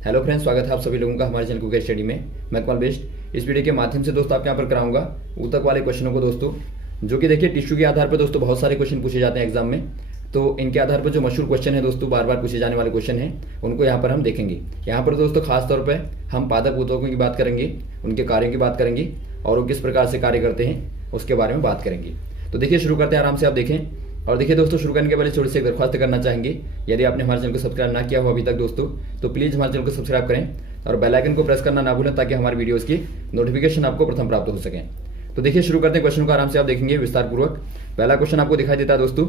Hello friends, स्वागत है आप सभी लोगों का हमारे चैनल कुक स्टडी में। मैं कमल बेस्ट इस वीडियो के माध्यम से दोस्तों आपके यहाँ पर कराऊंगा ऊतक वाले क्वेश्चनों को दोस्तों, जो कि देखिए टिश्यू के आधार पर दोस्तों बहुत सारे क्वेश्चन पूछे जाते हैं एग्जाम में। तो इनके आधार पर जो मशहूर क्वेश्चन है दोस्तों, बार बार पूछे जाने वाले क्वेश्चन हैं, उनको यहाँ पर हम देखेंगे। यहाँ पर दोस्तों खास तौर पर हम पादप ऊतकों की बात करेंगे, उनके कार्यों की बात करेंगे और वो किस प्रकार से कार्य करते हैं उसके बारे में बात करेंगे। तो देखिए शुरू करते हैं, आराम से आप देखें। और देखिए दोस्तों, शुरू करने के पहले छोटी सी एक दरख्वास्त करना चाहेंगे, यदि आपने हमारे चैनल को सब्सक्राइब ना किया हो अभी तक दोस्तों, तो प्लीज़ हमारे चैनल को सब्सक्राइब करें और बेल आइकन को प्रेस करना ना भूलें, ताकि हमारी वीडियोस की नोटिफिकेशन आपको प्रथम प्राप्त हो सकें। तो देखिए शुरू करते हैं क्वेश्चन को, आराम से आप देखेंगे विस्तार पूर्वक। पहला क्वेश्चन आपको दिखाई देता है दोस्तों,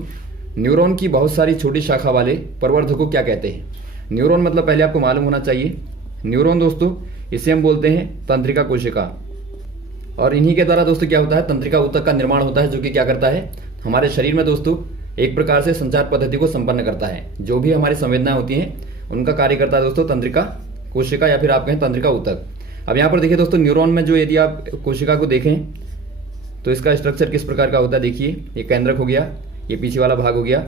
न्यूरॉन की बहुत सारी छोटी शाखा वाले प्रवर्धक को क्या कहते हैं। न्यूरॉन मतलब पहले आपको मालूम होना चाहिए, न्यूरॉन दोस्तों इसे हम बोलते हैं तंत्रिका कोशिका, और इन्हीं के द्वारा दोस्तों क्या होता है, तंत्रिका ऊतक का निर्माण होता है, जो कि क्या करता है, हमारे शरीर में दोस्तों एक प्रकार से संचार पद्धति को संपन्न करता है। जो भी हमारी संवेदनाएं होती हैं उनका कार्य करता है दोस्तों तंत्रिका कोशिका, या फिर आप कहें तंत्रिका ऊतक। अब यहाँ पर देखिए दोस्तों, न्यूरॉन में जो यदि आप कोशिका को देखें तो इसका स्ट्रक्चर किस प्रकार का होता है। देखिए ये केंद्रक हो गया, ये पीछे वाला भाग हो गया,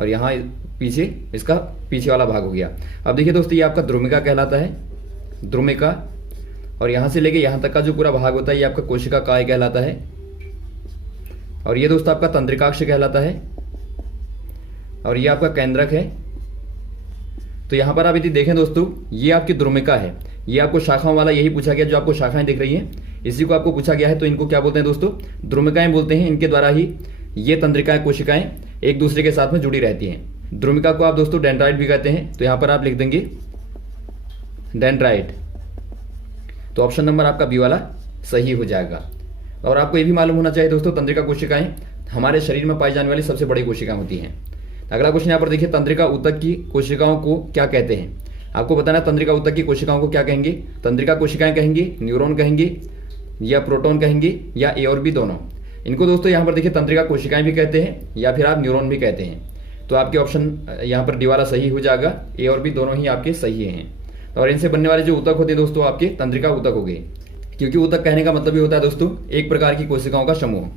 और यहाँ पीछे इसका पीछे वाला भाग हो गया। अब देखिए दोस्तों, ये आपका द्रुमिका कहलाता है, द्रुमिका, और यहाँ से लेके यहाँ तक का जो पूरा भाग होता है ये आपका कोशिका काय कहलाता है, और ये दोस्तों आपका तंत्रिकाक्ष कहलाता है, और ये आपका केंद्रक है। तो यहाँ पर आप यदि देखें दोस्तों, ये आपकी द्रुमिका है, ये आपको शाखाओं वाला यही पूछा गया, जो आपको शाखाएं दिख रही हैं इसी को आपको पूछा गया है। तो इनको क्या बोलते हैं दोस्तों, द्रुमिकाएं बोलते हैं। इनके द्वारा ही ये तंत्रिकाएं कोशिकाएं एक दूसरे के साथ में जुड़ी रहती हैं। द्रुमिका को आप दोस्तों डेंड्राइट भी कहते हैं, तो यहाँ पर आप लिख देंगे डेंड्राइट। तो ऑप्शन नंबर आपका बी वाला सही हो जाएगा। और आपको ये भी मालूम होना चाहिए दोस्तों, तंत्रिका कोशिकाएं हमारे शरीर में पाई जाने वाली सबसे बड़ी कोशिकाएं होती हैं। अगला क्वेश्चन यहाँ पर देखिए, तंत्रिका ऊतक की कोशिकाओं को क्या कहते हैं। आपको बताना तंत्रिका ऊतक की कोशिकाओं को क्या कहेंगे। तंत्रिका कोशिकाएं कहेंगे, न्यूरॉन कहेंगे, या प्रोटॉन कहेंगे, या ए और बी दोनों। इनको दोस्तों यहाँ पर देखिए तंत्रिका कोशिकाएं भी कहते हैं, या फिर आप न्यूरॉन भी कहते हैं। तो आपके ऑप्शन यहाँ पर डी वाला सही हो जाएगा, ए और बी दोनों ही आपके सही हैं। और इनसे बनने वाले जो ऊतक होते हैं दोस्तों आपके तंत्रिका ऊतक हो गए, क्योंकि ऊतक कहने का मतलब ये होता है दोस्तों एक प्रकार की कोशिकाओं का समूह।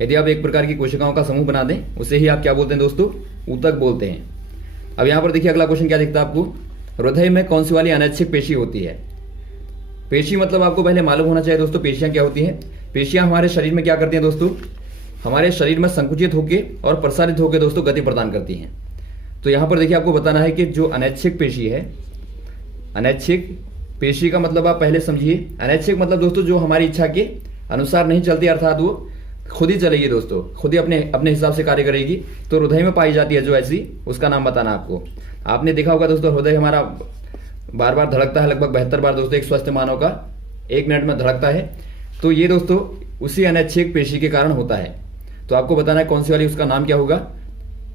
यदि आप एक प्रकार की कोशिकाओं का समूह बना दें उसे ही आप क्या बोलते हैं दोस्तों, ऊतक बोलते हैं। अब यहाँ पर देखिए अगला क्वेश्चन क्या दिखता है आपको, हृदय में कौन सी वाली अनैच्छिक पेशी होती है। पेशी मतलब आपको पहले मालूम होना चाहिए दोस्तों, पेशियां क्या होती हैं। पेशियां हमारे शरीर में क्या करती हैं दोस्तों, हमारे शरीर में संकुचित होकर और प्रसारित होकर दोस्तों गति प्रदान करती हैं। तो यहाँ पर देखिए आपको बताना है कि जो अनैच्छिक पेशी है, अनैच्छिक पेशी का मतलब आप पहले समझिए। अनैच्छिक मतलब दोस्तों जो हमारी इच्छा के अनुसार नहीं चलती, अर्थात वो खुद ही चलेगी दोस्तों, खुद ही अपने हिसाब से कार्य करेगी। तो हृदय में पाई जाती है जो ऐसी, उसका नाम बताना आपको। आपने देखा होगा दोस्तों, हृदय हमारा बार बार धड़कता है, लगभग 72 बार दोस्तों एक स्वस्थ मानव का 1 मिनट में धड़कता है। तो ये दोस्तों उसी अनैच्छिक पेशी के कारण होता है। तो आपको बताना है कौन सी वाली, उसका नाम क्या होगा।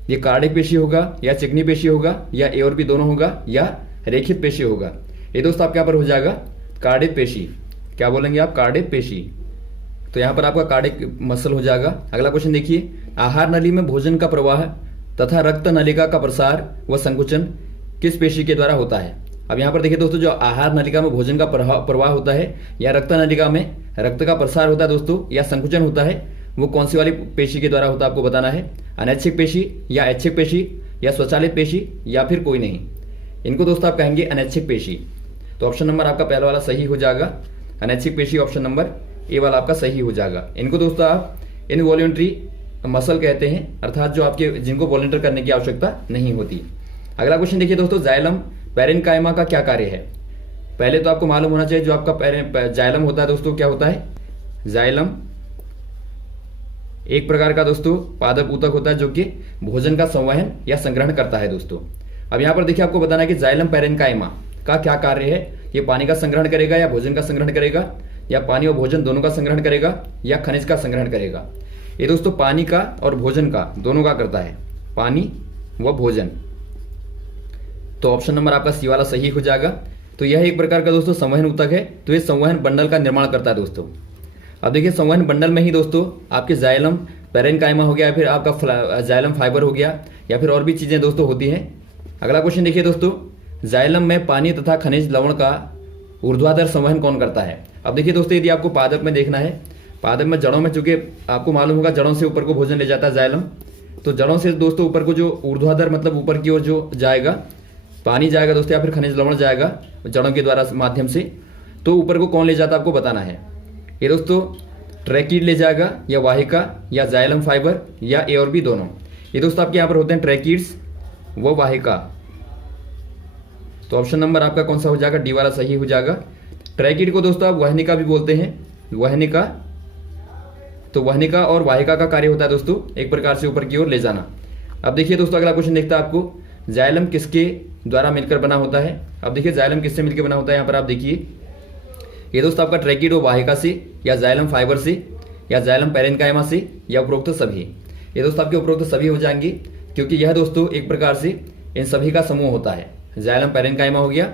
ये कार्डिक पेशी होगा, या चिकनी पेशी होगा, या ए और बी दोनों होगा, या रेखित पेशी होगा। ये दोस्तों आपके यहाँ पर हो जाएगा कार्डिक पेशी। क्या बोलेंगे आप, कार्डिक पेशी। तो यहाँ पर आपका कार्डिक मसल हो जाएगा। अगला क्वेश्चन देखिए, आहार नली में भोजन का प्रवाह तथा रक्त नलिका का प्रसार व संकुचन किस पेशी के द्वारा होता है। अब यहाँ पर देखिए दोस्तों, जो आहार नलिका में भोजन का प्रवाह होता है, या रक्त नलिका में रक्त का प्रसार होता है दोस्तों, या संकुचन होता है, वो कौन सी वाली पेशी के द्वारा होता है आपको बताना है। अनैच्छिक पेशी, या ऐच्छिक पेशी, या स्वचालित पेशी, या फिर कोई नहीं। इनको दोस्तों आप कहेंगे अनैच्छिक पेशी। तो ऑप्शन नंबर आपका पहला वाला सही हो जाएगा, अनैच्छिक पेशी ऑप्शन नंबर ए वाला आपका सही हो जाएगा। इनको दोस्तों आप इनवॉल्यूंटरी मसल कहते हैं, अर्थात जो आपके जिनको वॉलंटियर करने की आवश्यकता नहीं होती। अगला क्वेश्चन देखिए दोस्तों, जाइलम पैरेन्काइमा का क्या कार्य है। पहले तो आपको मालूम होना चाहिए जो आपका जाइलम होता है दोस्तों, क्या होता है। जाइलम एक प्रकार का दोस्तों पादप ऊतक होता है, जो कि भोजन का संवहन या संग्रहण करता है दोस्तों। अब यहाँ पर देखिए आपको बताना है कि जाइलम पैरेन्काइमा का क्या कार्य है। ये पानी का संग्रहण करेगा, या भोजन का संग्रहण करेगा, या पानी और भोजन दोनों का संग्रहण करेगा, या खनिज का संग्रहण करेगा। ये दोस्तों पानी का और भोजन का दोनों का करता है, पानी व भोजन। तो ऑप्शन नंबर आपका सी वाला सही हो जाएगा। तो यह एक प्रकार का दोस्तों संवहन ऊतक है। तो ये संवहन बंडल का निर्माण करता है दोस्तों। अब देखिए संवहन बंडल में ही दोस्तों आपके जाइलम पैरेन्काइमा हो गया, या फिर आपका जाइलम फाइबर हो गया, या फिर और भी चीजें दोस्तों होती हैं। अगला क्वेश्चन देखिए दोस्तों, जाइलम में पानी तथा खनिज लवण का ऊर्ध्वाधर संवहन कौन करता है। अब देखिए दोस्तों, यदि आपको पादप में देखना है, पादप में जड़ों में, चूंकि आपको मालूम होगा जड़ों से ऊपर को भोजन ले जाता है जाइलम, तो जड़ों से दोस्तों ऊपर को जो ऊर्ध्वाधर मतलब ऊपर की ओर जो जाएगा, पानी जाएगा दोस्तों या फिर खनिज लवण जाएगा जड़ों के द्वारा माध्यम से, तो ऊपर को कौन ले जाता है आपको बताना है। ये दोस्तों ट्रैकीड ले जाएगा या वाहिका या जाइलम फाइबर या ए और बी दोनों। ये दोस्तों आपके यहाँ पर होते हैं ट्रैकीड्स व वाहिका। तो ऑप्शन नंबर आपका कौन सा हो जाएगा, डी वाला सही हो जाएगा। ट्रैकीड को दोस्तों आप वहनिका भी बोलते हैं, वहनिका। तो वहनिका और वाहिका का कार्य होता है दोस्तों एक प्रकार से ऊपर की ओर ले जाना। अब देखिए दोस्तों अगला क्वेश्चन देखता है आपको, जाइलम किसके द्वारा मिलकर बना होता है। अब देखिए जाइलम किससे मिलकर बना होता है, यहाँ पर आप देखिए ये दोस्तों आपका ट्रैकीड और वाहिका से या जाइलम फाइबर से या जाइलम पैरेन्काइमा से या उपरोक्त सभी। ये दोस्तों आपके उपरोक्त सभी हो जाएंगे, क्योंकि यह दोस्तों एक प्रकार से इन सभी का समूह होता है। जाइलम पैरेन्काइमा हो गया,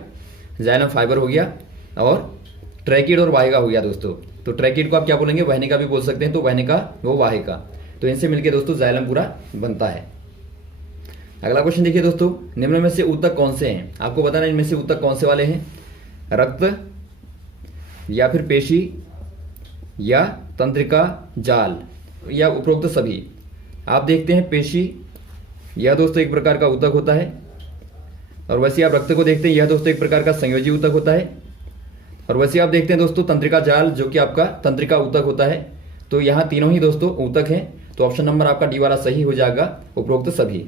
जाइलम फाइबर हो गया और ट्रैकीड और वाहिका हो गया दोस्तों। तो ट्रैकीड को आप क्या बोलेंगे, वहनिका भी बोल सकते हैं, तो वहनिका वो वाहिका। तो इनसे मिलकर दोस्तों जाइलम पूरा बनता है। अगला क्वेश्चन देखिए दोस्तों, निम्न में से ऊतक कौन से हैं। आपको बताना इनमें से ऊतक कौन से वाले हैं, रक्त या फिर पेशी या तंत्रिका जाल या उपरोक्त सभी। आप देखते हैं पेशी, यह दोस्तों एक प्रकार का ऊतक होता है, और वैसे आप रक्त को देखते हैं, यह दोस्तों एक प्रकार का संयोजी ऊतक होता है, और वैसे आप देखते हैं दोस्तों तंत्रिका जाल जो कि आपका तंत्रिका ऊतक होता है। तो यहाँ तीनों ही दोस्तों ऊतक हैं। तो ऑप्शन नंबर आपका डी वाला सही हो जाएगा, उपरोक्त सभी।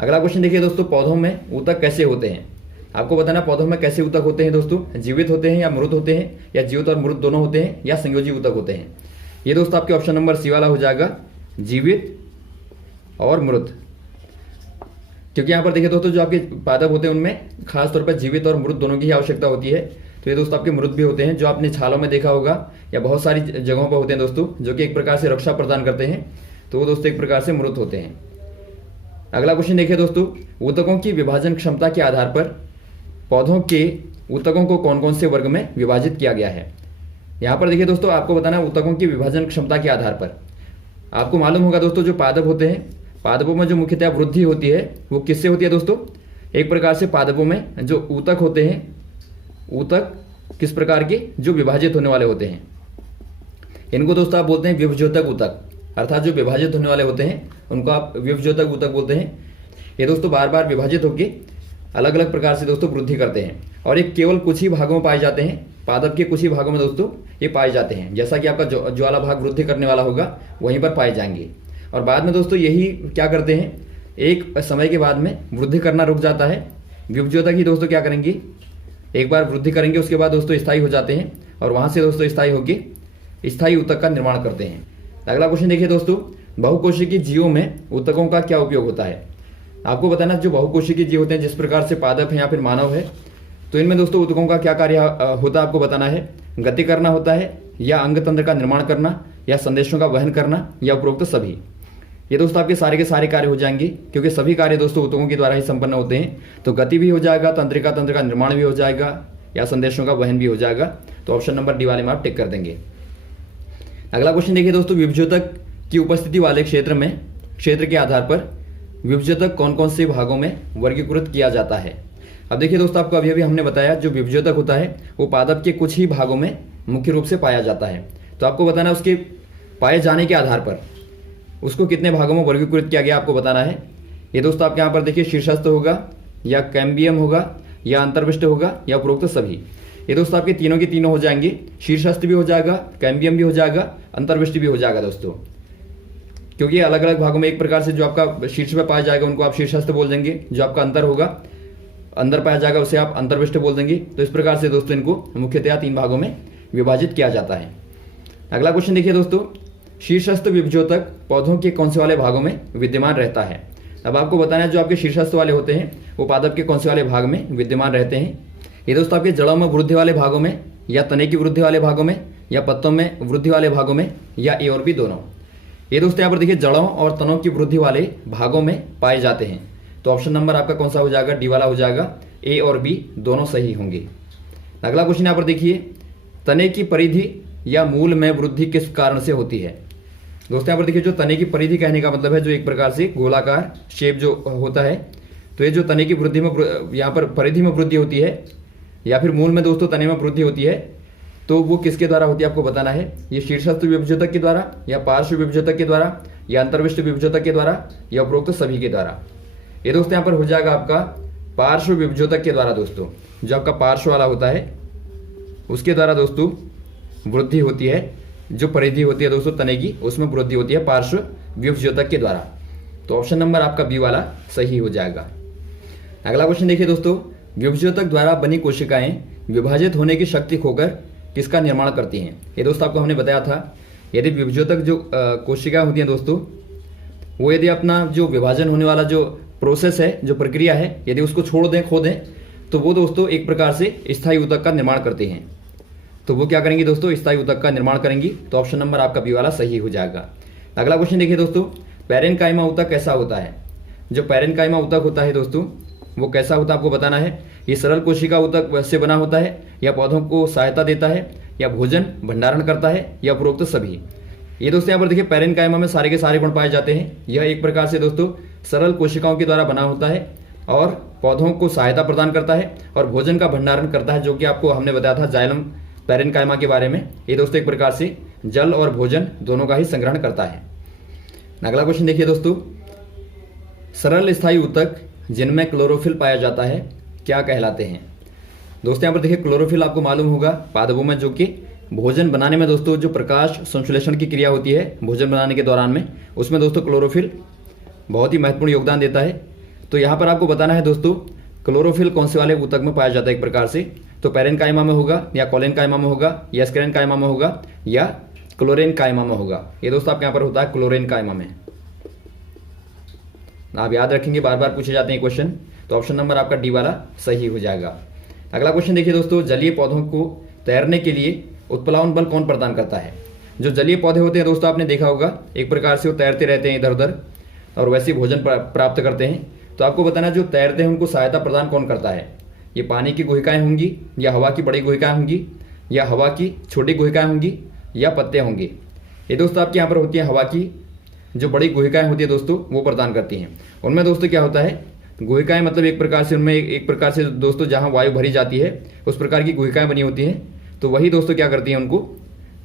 अगला क्वेश्चन देखिए दोस्तों, पौधों में ऊतक कैसे होते हैं। आपको बताना पौधों में कैसे ऊतक होते हैं दोस्तों, जीवित होते हैं या मृत होते हैं, या जीवित और मृत दोनों होते हैं, या संयोजी ऊतक होते हैं। ये दोस्तों आपके ऑप्शन नंबर सी वाला हो जाएगा, जीवित और मृत। क्योंकि यहाँ पर देखिए दोस्तों जो आपके पादप होते हैं उनमें खासतौर पर जीवित और मृत दोनों की ही आवश्यकता होती है। तो ये दोस्तों आपके मृत भी होते हैं, जो आपने छालों में देखा होगा या बहुत सारी जगहों पर होते हैं दोस्तों, जो कि एक प्रकार से रक्षा प्रदान करते हैं। तो वो दोस्तों एक प्रकार से मृत होते हैं। अगला क्वेश्चन देखिए दोस्तों, ऊतकों की विभाजन क्षमता के आधार पर पौधों के ऊतकों को कौन कौन से वर्ग में विभाजित किया गया है। यहाँ पर देखिए दोस्तों आपको बताना है ऊतकों की विभाजन क्षमता के आधार पर। आपको मालूम होगा दोस्तों जो पादप होते हैं, पादपों में जो मुख्यतः वृद्धि होती है वो किससे होती है दोस्तों, एक प्रकार से पादपों में जो ऊतक होते हैं, ऊतक किस प्रकार के, जो विभाजित होने वाले होते हैं, इनको दोस्तों आप बोलते हैं विभज्योतक ऊतक। अर्थात जो विभाजित होने वाले होते हैं उनको आप विभज्योतक ऊतक बोलते हैं। ये दोस्तों बार बार विभाजित होकर अलग अलग प्रकार से दोस्तों वृद्धि करते हैं, और ये केवल कुछ ही भागों में पाए जाते हैं। पादप के कुछ ही भागों में दोस्तों ये पाए जाते हैं। जैसा कि आपका ज्वाला भाग वृद्धि करने वाला होगा वहीं पर पाए जाएंगे, और बाद में दोस्तों यही क्या करते हैं, एक समय के बाद में वृद्धि करना रुक जाता है। विभज्योतक ही दोस्तों क्या करेंगे, एक बार वृद्धि करेंगे उसके बाद दोस्तों स्थायी हो जाते हैं, और वहां से दोस्तों स्थायी होकर स्थायी ऊतक का निर्माण करते हैं। अगला क्वेश्चन देखिए दोस्तों, बहुकोशिकीय जीवों में ऊतकों का क्या उपयोग होता है। आपको बताना जो बहुकोशिकीय जीव होते हैं, जिस प्रकार से पादप है या फिर मानव है, तो इनमें दोस्तों ऊतकों का क्या कार्य होता है आपको बताना है। गति करना होता है, या अंग तंत्र का निर्माण करना, या संदेशों का वहन करना, या उपरोक्त सभी। ये दोस्तों आपके सारे के सारे कार्य हो जाएंगे, क्योंकि सभी कार्य दोस्तों ऊतकों के द्वारा ही संपन्न होते हैं। तो गति भी हो जाएगा, तंत्रिका तंत्र का निर्माण भी हो जाएगा, या संदेशों का वहन भी हो जाएगा। तो ऑप्शन नंबर डी वाले में आप टिक कर देंगे। अगला क्वेश्चन देखिए दोस्तों, विभज्योतक की उपस्थिति वाले क्षेत्र के आधार पर विभज्योतक कौन कौन से भागों में वर्गीकृत किया जाता है। अब देखिए दोस्तों आपको अभी हमने बताया जो विभज्योतक होता है वो पादप के कुछ ही भागों में मुख्य रूप से पाया जाता है। तो आपको बताना उसके पाए जाने के आधार पर उसको कितने भागों में वर्गीकृत किया गया आपको बताना है। ये दोस्तों आप यहाँ पर देखिए शीर्षस्थ होगा, या कैम्बियम होगा, या अंतर्विष्ट होगा, या उपरोक्त सभी। ये दोस्तों आपके तीनों के तीनों हो जाएंगे, शीर्षस्थ भी हो जाएगा, कैम्बियम भी हो जाएगा, अंतर्विष्ट भी हो जाएगा दोस्तों। क्योंकि अलग अलग भागों में एक प्रकार से जो आपका शीर्ष पे पाया जाएगा उनको आप शीर्षस्थ बोल देंगे, जो आपका अंतर होगा अंदर पाया जाएगा उसे आप अंतर्विष्ट बोल देंगे। तो इस प्रकार से दोस्तों इनको मुख्यतः तीन भागों में विभाजित किया जाता है। अगला क्वेश्चन देखिए दोस्तों, शीर्षस्थ विभज्योतक पौधों के कौन से वाले भागों में विद्यमान रहता है। अब आपको बताना है जो आपके शीर्षस्थ वाले होते हैं वो पादप के कौन से वाले भाग में विद्यमान रहते हैं। ये दोस्तों आपके जड़ों में वृद्धि वाले भागों में, या तने की वृद्धि वाले भागों में, या पत्तों में वृद्धि वाले भागों में, या ए और बी दोनों। ये दोस्तों यहाँ पर देखिए जड़ों और तनों की वृद्धि वाले भागों में पाए जाते हैं। तो ऑप्शन नंबर आपका कौन सा हो जाएगा, डी वाला हो जाएगा। ए और बी दोनों सही होंगे। अगला क्वेश्चन यहाँ पर देखिए, तने की परिधि या मूल में वृद्धि किस कारण से होती है। दोस्तों यहाँ पर देखिए जो तने की परिधि कहने का मतलब है जो एक प्रकार से गोलाकार शेप जो होता है। तो ये जो तने की वृद्धि में यहाँ पर परिधि में वृद्धि होती है, या फिर मूल में दोस्तों तने में वृद्धि होती है, तो वो किसके द्वारा होती है आपको बताना है। ये शीर्षस्थ विभज्योतक के द्वारा, या पार्श्व विभज्योतक के द्वारा, या अंतर्विष्ट विभज्योतक के द्वारा, या उपरोक्त सभी के द्वारा। ये दोस्तों यहाँ पर हो जाएगा आपका पार्श्व विभजोतक के द्वारा दोस्तों, जो आपका पार्श्व वाला होता है उसके द्वारा दोस्तों वृद्धि होती है। जो परिधि होती है दोस्तों तने की, उसमें वृद्धि होती है पार्श्व विभजोतक के द्वारा। तो ऑप्शन नंबर आपका बी वाला सही हो जाएगा। अगला क्वेश्चन देखिए दोस्तों, विभजोतक द्वारा बनी कोशिकाएं विभाजित होने की शक्ति खोकर किसका निर्माण करती हैं? ये दोस्तों आपको हमने बताया था, यदि विभजोतक जो कोशिकाएं होती हैं दोस्तों, वो यदि अपना जो विभाजन होने वाला जो प्रोसेस है, जो प्रक्रिया है, यदि उसको छोड़ दें, खो दें, तो वो दोस्तों एक प्रकार से स्थायी ऊतक का निर्माण करते हैं। तो वो क्या करेंगी दोस्तों? स्थायी ऊतक का निर्माण करेंगी। तो ऑप्शन नंबर आपका बी वाला सही हो जाएगा। अगला क्वेश्चन देखिए दोस्तों, पैरेन्काइमा ऊतक कैसा होता है? जो पैरेन्काइमा ऊतक होता है दोस्तों, वो कैसा होता है आपको बताना है। ये सरल कोशिका ऊतक से बना होता है, या पौधों को सहायता देता है, या भोजन भंडारण करता है, या उपरोक्त सभी। ये दोस्तों यहाँ पर देखिए पैरेन्काइमा में सारे के सारे गुण पाए जाते हैं। यह एक प्रकार से दोस्तों सरल कोशिकाओं के द्वारा बना होता है और पौधों को सहायता प्रदान करता है और भोजन का भंडारण करता है, जो कि आपको हमने बताया था जाइलम पैरेन्काइमा के बारे में। ये दोस्तों एक प्रकार से जल और भोजन दोनों का ही संग्रहण करता है। अगला क्वेश्चन देखिए दोस्तों, सरल स्थायी ऊतक जिनमें क्लोरोफिल पाया जाता है क्या कहलाते हैं? दोस्तों यहाँ पर देखिए क्लोरोफिल आपको मालूम होगा पादपों में, जो कि भोजन बनाने में दोस्तों जो प्रकाश संश्लेषण की क्रिया होती है भोजन बनाने के दौरान में, उसमें दोस्तों क्लोरोफिल बहुत ही महत्वपूर्ण योगदान देता है। तो यहाँ पर आपको बताना है दोस्तों क्लोरोफिल कौन से वाले ऊतक में पाया जाता है एक प्रकार से। तो पैरेन्काइमा में होगा, या कॉलेन्काइमा में होगा, या स्क्लेरेन्काइमा में होगा, या क्लोरेन्काइमा में होगा। ये दोस्तों आपके यहाँ पर होता है क्लोरेन्काइमा में। आप याद रखेंगे, बार बार पूछे जाते हैं क्वेश्चन। तो ऑप्शन नंबर आपका डी वाला सही हो जाएगा। अगला क्वेश्चन देखिए दोस्तों, जलीय पौधों को तैरने के लिए उत्प्लावन बल कौन प्रदान करता है? जो जलीय पौधे होते हैं दोस्तों आपने देखा होगा एक प्रकार से वो तैरते रहते हैं इधर उधर और वैसे भोजन प्राप्त करते हैं। तो आपको बताना जो तैरते हैं उनको सहायता प्रदान कौन करता है? ये पानी की गुहिकाएं होंगी, या हवा की बड़ी गुहिकाएं होंगी, या हवा की छोटी गुहिकाएं होंगी, या पत्ते होंगे। ये दोस्तों आपके यहाँ पर होती है हवा की जो बड़ी गुहिकाएं होती है दोस्तों, वो प्रदान करती हैं। उनमें दोस्तों क्या होता है, गुहिकाएं मतलब एक प्रकार से उनमें एक प्रकार से दोस्तों जहाँ वायु भरी जाती है उस प्रकार की गुहिकाएं बनी होती हैं। तो वही दोस्तों क्या करती हैं, उनको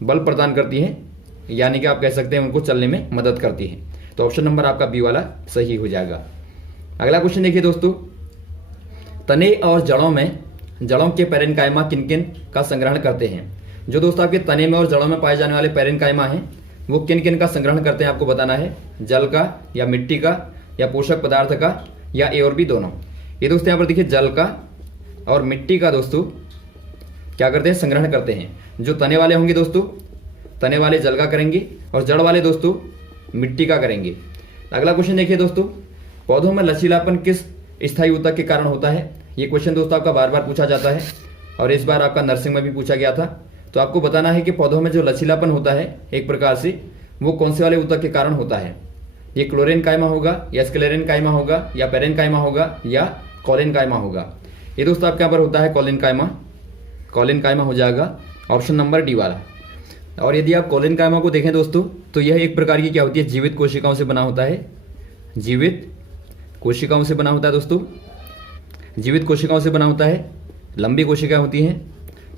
बल प्रदान करती हैं, यानी कि आप कह सकते हैं उनको चलने में मदद करती हैं। तो ऑप्शन नंबर आपका बी वाला सही हो जाएगा। अगला क्वेश्चन देखिए दोस्तों, तने और जड़ों के पैरेन्काइमा किन किन का संग्रहण करते हैं? जो दोस्तों आपके तने में और जड़ों में पाए जाने वाले पैरेन्काइमा हैं वो किन किन का संग्रहण करते हैं आपको बताना है। जल का, या मिट्टी का, या पोषक पदार्थ का, या ए और बी दोनों। ये दोस्तों यहाँ पर देखिए जल का और मिट्टी का दोस्तों क्या करते हैं, संग्रहण करते हैं। जो तने वाले होंगे दोस्तों, तने वाले जल का करेंगे और जड़ वाले दोस्तों मिट्टी का करेंगे। अगला क्वेश्चन देखिए दोस्तों, पौधों में लचीलापन किस स्थायी ऊतक के कारण होता है? ये क्वेश्चन दोस्तों आपका बार बार पूछा जाता है और इस बार आपका नर्सिंग में भी पूछा गया था। तो आपको बताना है कि पौधों में जो लचीलापन होता है एक प्रकार से वो कौन से वाले ऊतक के कारण होता है। ये क्लोरेन्काइमा होगा, या स्क्लेरेन्काइमा होगा, या पैरेन्काइमा होगा, या कॉलेन्काइमा होगा। ये दोस्तों आपके यहाँ पर होता है कॉलेन्काइमा हो जाएगा ऑप्शन नंबर डी वाला। और यदि आप कॉलेन्काइमा को देखें दोस्तों तो यह एक प्रकार की क्या होती है, जीवित कोशिकाओं से बना होता है। जीवित कोशिकाओं से बना होता है दोस्तों, जीवित कोशिकाओं से बना होता है, लंबी कोशिकाएं होती हैं।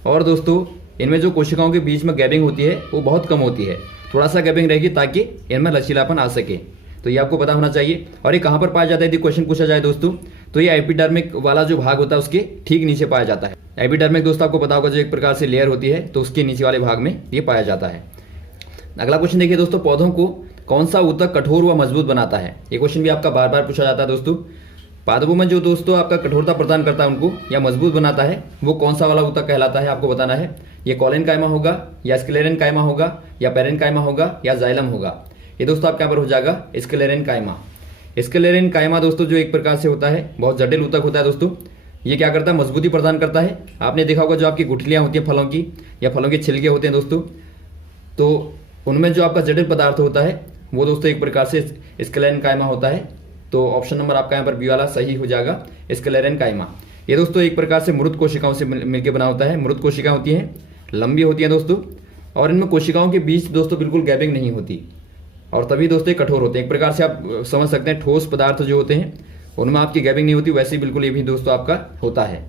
और दोस्तों इनमें जो कोशिकाओं के बीच में गैपिंग होती है वो बहुत कम होती है, थोड़ा सा गैपिंग रहेगी ताकि इनमें लचीलापन आ सके। तो ये आपको पता होना चाहिए। और ये कहाँ पर पाया जाता है यदि क्वेश्चन पूछा जाए दोस्तों, तो ये एपिडर्मिक वाला जो भाग होता है उसके ठीक नीचे पाया जाता है। एपिडर्मिक दोस्तों आपको पता होगा जो एक प्रकार से लेयर होती है, तो उसके नीचे वाले भाग में ये पाया जाता है। अगला क्वेश्चन देखिए दोस्तों, पौधों को कौन सा ऊतक कठोर व मजबूत बनाता है? ये क्वेश्चन भी आपका बार बार पूछा जाता है दोस्तों। पादपों में जो दोस्तों आपका कठोरता प्रदान करता है उनको या मजबूत बनाता है वो कौन सा वाला ऊतक कहलाता है आपको बताना है। ये कॉलेन्काइमा होगा, या स्क्लेरेन्काइमा होगा, या पैरेन्काइमा होगा, या जाइलम होगा। ये दोस्तों आपके यहाँ पर हो जाएगा स्क्लेरेन्काइमा। स्क्लेरेन्काइमा दोस्तों जो एक प्रकार से होता है बहुत जटिल ऊतक होता है दोस्तों। ये क्या करता है, मजबूती प्रदान करता है। आपने देखा होगा जो आपकी गुठलियाँ होती हैं फलों की, या फलों के छिलके होते हैं दोस्तों, तो उनमें जो आपका जटिल पदार्थ होता है वो दोस्तों एक प्रकार से स्क्लेरेन्काइमा होता है। तो ऑप्शन नंबर आपका यहाँ पर बी वाला सही हो जाएगा, स्क्लेरेन्काइमा। ये दोस्तों एक प्रकार से मृत कोशिकाओं से मिलकर बना होता है। मृत कोशिकाएं होती हैं, लंबी होती हैं दोस्तों, और इनमें कोशिकाओं के बीच दोस्तों बिल्कुल गैपिंग नहीं होती, और तभी दोस्तों ये कठोर होते हैं। एक प्रकार से आप समझ सकते हैं ठोस पदार्थ जो होते हैं उनमें आपकी गैपिंग नहीं होती, वैसे ही बिल्कुल ये भी दोस्तों आपका होता है।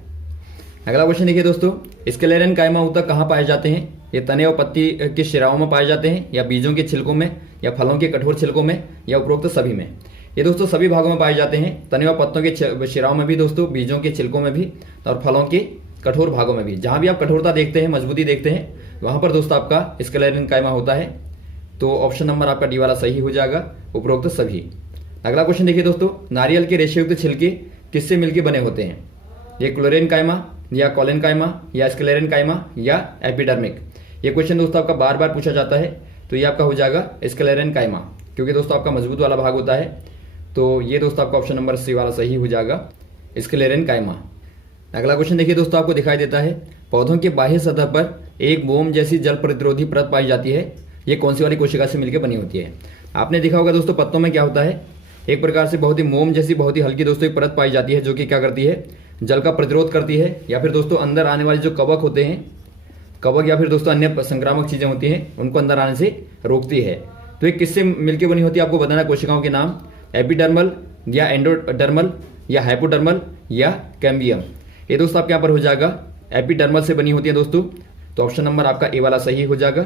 अगला क्वेश्चन देखिए दोस्तों, स्क्लेरेन्काइमा ऊतक कहाँ पाए जाते हैं? ये तने और पत्ती के शिराओं में पाए जाते हैं, या बीजों के छिलकों में, या फलों के कठोर छिलकों में, या उपरोक्त सभी में। ये दोस्तों सभी भागों में पाए जाते हैं, तने व पत्तों के शिराओं में भी दोस्तों, बीजों के छिलकों में भी और फलों के कठोर भागों में भी। जहां भी आप कठोरता देखते हैं, मजबूती देखते हैं, वहां पर दोस्तों आपका स्क्लेरेनकाइमा होता है। तो ऑप्शन नंबर आपका डी वाला सही हो जाएगा, उपरोक्त सभी। अगला क्वेश्चन देखिए दोस्तों, नारियल के रेशेयुक्त छिलके किससे मिलकर बने होते हैं? ये क्लोरेनकाइमा या कॉलेनकाइमा या स्क्लेरेनकाइमा या एपिडर्मिक। ये क्वेश्चन दोस्तों आपका बार बार पूछा जाता है, तो ये आपका हो जाएगा स्क्लेरेनकाइमा, क्योंकि दोस्तों आपका मजबूत वाला भाग होता है। तो ये दोस्तों आपका ऑप्शन नंबर सी वाला सही हो जाएगा, स्क्लेरेनकाइमा। अगला क्वेश्चन देखिए दोस्तों, आपको दिखाई देता है पौधों के बाह्य सतह पर एक मोम जैसी जल प्रतिरोधी परत पाई जाती है। ये कौन सी वाली कोशिका से मिलकर बनी होती है? आपने देखा होगा दोस्तों, पत्तों में क्या होता है, एक प्रकार से बहुत ही मोम जैसी बहुत ही हल्की दोस्तों एक परत पाई जाती है, जो कि क्या करती है, जल का प्रतिरोध करती है, या फिर दोस्तों अंदर आने वाले जो कवक होते हैं, कवक या फिर दोस्तों अन्य संक्रामक चीजें होती हैं, उनको अंदर आने से रोकती है। तो ये किससे मिलकर बनी होती है? आपको बताना कोशिकाओं के नाम, एपिडर्मल या एंडोडर्मल या हाइपोडर्मल या कैम्बियम। ये दोस्तों आपके यहाँ पर हो जाएगा एपिडर्मल से बनी होती है दोस्तों। तो ऑप्शन नंबर आपका ए वाला सही हो जाएगा।